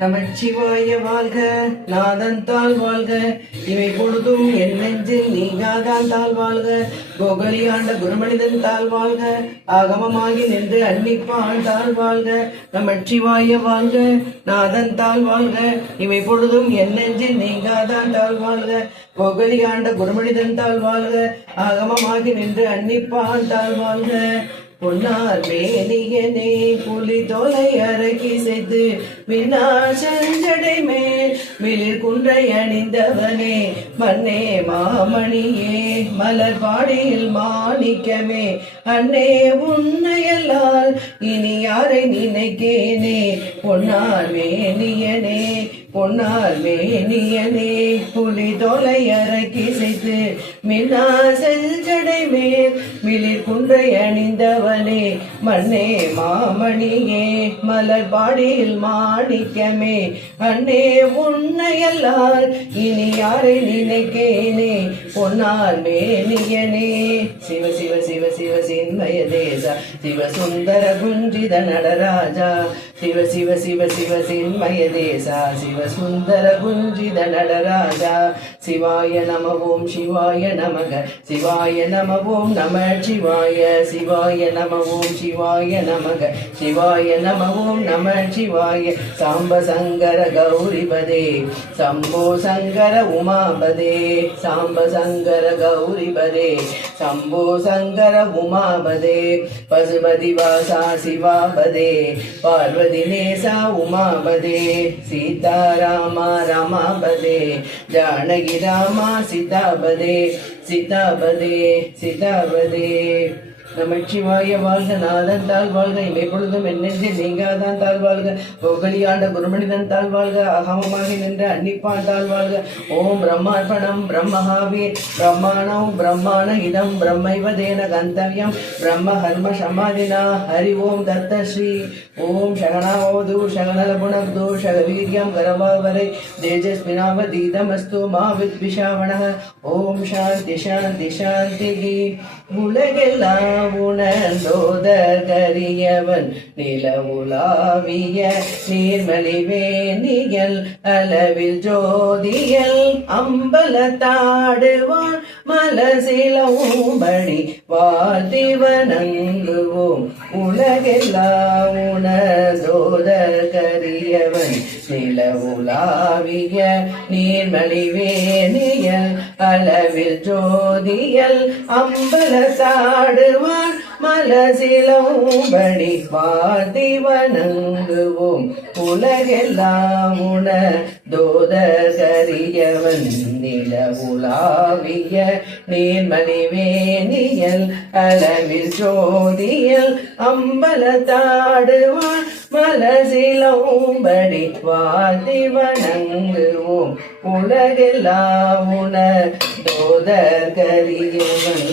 நமச்சிவாய வாழ்க, நாதன் தாழ் வாழ்க, இவை பொழுதும் என் நெஞ்சில் நீங்காதான் தாழ் வாழ்க. கோகலி ஆண்ட குருமனிதன் தாழ் வாழ்க, ஆகமமாகி நின்று அன்னிப்பான் தாழ் வாழ்க. நமச்சிவாய வாழ்க, நாதன் தாழ் வாழ்க, இவை பொழுதும் என் நெஞ்சில் நீங்காதான் தாழ் வாழ்க. கோகலி ஆண்ட குருமனிதன் தாழ் வாழ்க, ஆகமமாகி நின்று அன்னிப்பான் தாழ் வாழ்க. பொன்னார் மேனியனே புலி தொலை அரக்கி செய்து வினாசஞ்சடை மேல் மிளிர் குன்றை அணிந்தவனே மன்னே மாமணியே மலர் பாடியில் மாணிக்கமே அன்னே உன்னையல்லால் இனி யாரை நினைக்கேனே. பொன்னார் மேனியனே பொன்னார் மேனியனே புலி தொலை அரக்கி செய்து மினாசஞ்சடை மேல் மிளிர் குன்றை அணிந்தவனே மன்னே மாமணியே மலர் பாடியில் மாணிக்கமே அன்னே உன்னையல்லால் இனி யாரை நினைக்கேனே. பொன்னார் மேனியனே சிவ சிவ சிவ சிவ சின்மய தேசா சிவ சுந்தர குஞ்சித நடராஜா சிவ சிவ சிவ சிவ சின்மய தேசா சிவ சுந்தர குஞ்சித நடராஜா. சிவாய நம ஓம் சிவாய நமக சிவாய நம ஓம் நம சிவாய சிவாய நம ஓம் சிவாய நமக சிவாய நம ஓம் நம சிவாய. சாம்ப சங்கர கௌரிபதே சம்போ சங்கர உமாபதே சாம்ப சங்கர கௌரிபதே சம்போ சங்கர உமாபதே பசுபதி வாசா சிவாபதே பார்வதி நேசா உமாபதே சீதாராமா ரமாபதே ஜானகி ராமா சீதாபதே சீதாபதே சீதாபதே. நமச்சிவாய வாழ்க, நாதன் தாழ் வாழ்க, இவை பொழுதும் என்னெஞ்சில் நீங்காதான் தாழ் வாழ்க. கோகலி ஆண்ட குருமனிதன் தாழ் வாழ்க, அகமமாகி நின்ற அன்னிப்பான் தாழ் வாழ்க. ஓம் பிரம்மார்ப்பணம் பிரம்மஹாவி பிரம்மாணம் பிரம்மாண இதம் பிரம்மைவதேன கந்தவியம் பிரம்ம ஹர்ம சமாதினா ஹரி ஓம் தத்த ஸ்ரீ. ஓம் சகனாவது சகனலபுணப்து சகவீரியம் கரவாவரை தேஜஸ்வினாவதீதமஸ்து மா வித்விஷாவணः. ஓம் சாந்தி சாந்தி சாந்தி. உலகெல்லாம் உணர்ந்தோதர் கரியவன் நிலவுலாவிய நீர்மலிவேணியல் அளவில் ஜோதியல் அம்பலத்தாடுவான் மலசிலவும்படி வாழ்த்தி வணங்குவோம். உலகெல்லாம் உணர்ந்தோதர் கரியவன் நிலவுலாவிய நீர்மலிவேணியல் அளவில் ஜோதியல் அம்பலத்தாடுவான் மலசிலவும்படி வாழ்த்தி வணங்குவோம். உலகெல்லாம் உணர்ந்தோதர் கரியவன் நிலவுலாவிய நீர்மலிவேணியல் அளவில் ஜோதியல் அம்பலத்தாடுவான் மலசிலவும்படி வாழ்த்தி வணங்குவோம். உலகெல்லாம் உணர்ந்தோதர் கரியவன்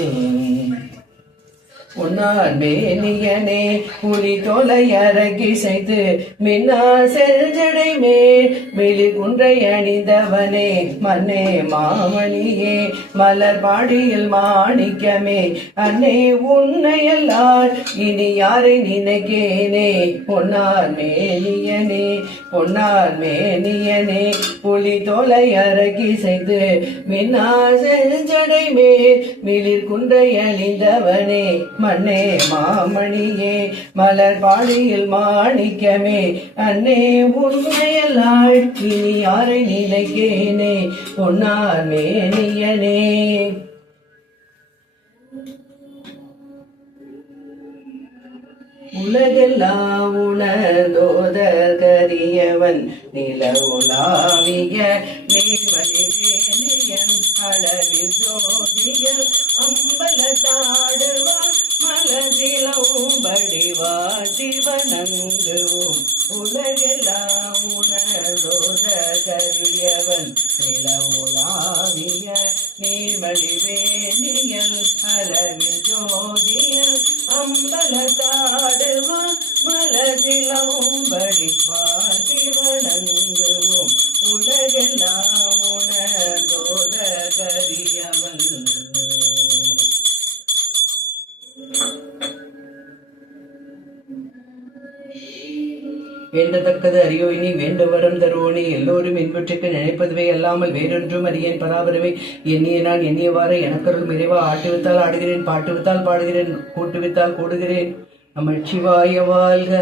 உன்னார் மேனியனே புலி தொலை அரக்கி செய்து மின்னா செல்ஜடை மேல் மிளி குன்றை அணிந்தவனே மன்னே மாமணியே மலர் பாடியில் மாணிக்கமே அன்னே உன்னையல்லால் இனி யாரை நினைக்கேனே. பொன்னார் மேனியனே பொன்னார் மேனியனே புலி தொலை அரக்கி செய்து மின்னா செல்ஜடை மேல் மிளிர் குன்றை அணிந்தவனே மன்னே மாமணியே மலர் பாடியில் மாணிக்கமே அன்னே உண்மையல்லாய் இனி யாரை நினைக்கேனே. பொன்னார் மேனியனே உலகெல்லாம் உணர்ந்தோதர் கரியவன் நிலவுலாவிய நீர்மலிவேணியன் அளவில் ஜோதியல் அம்பலத்தாடுவான் மலசிலவும்படி வாழ்த்தி வணங்குவோம். உலகெல்லாம் உணர்ந்தோதர் கரியவன் நிலவுலாவிய நீர்மலிவேணியல் அளவில் ஜோதியல் அம்பலத்தாடுவான் மலசிலவும்படி வாழ்த்தி வணங்குவோம். உலகெல்லாம் உணர்ந்தோதர் கரியவன் வேண்டத்தக்கது அறியோயினி வேண்ட வரம் தருவோனே எல்லோரும் இன்புற்றுக்கு நினைப்பதுவே அல்லாமல் வேறொன்றும் அறியேன் பராபரமே எண்ணிய நான் எண்ணியவாறு எனக்கருள் மிரைவா ஆட்டுவித்தால் ஆடுகிறேன் பாட்டுவித்தால் பாடுகிறேன் கூட்டுவித்தால் கூடுகிறேன் நமச்சிவாய வாழ்க.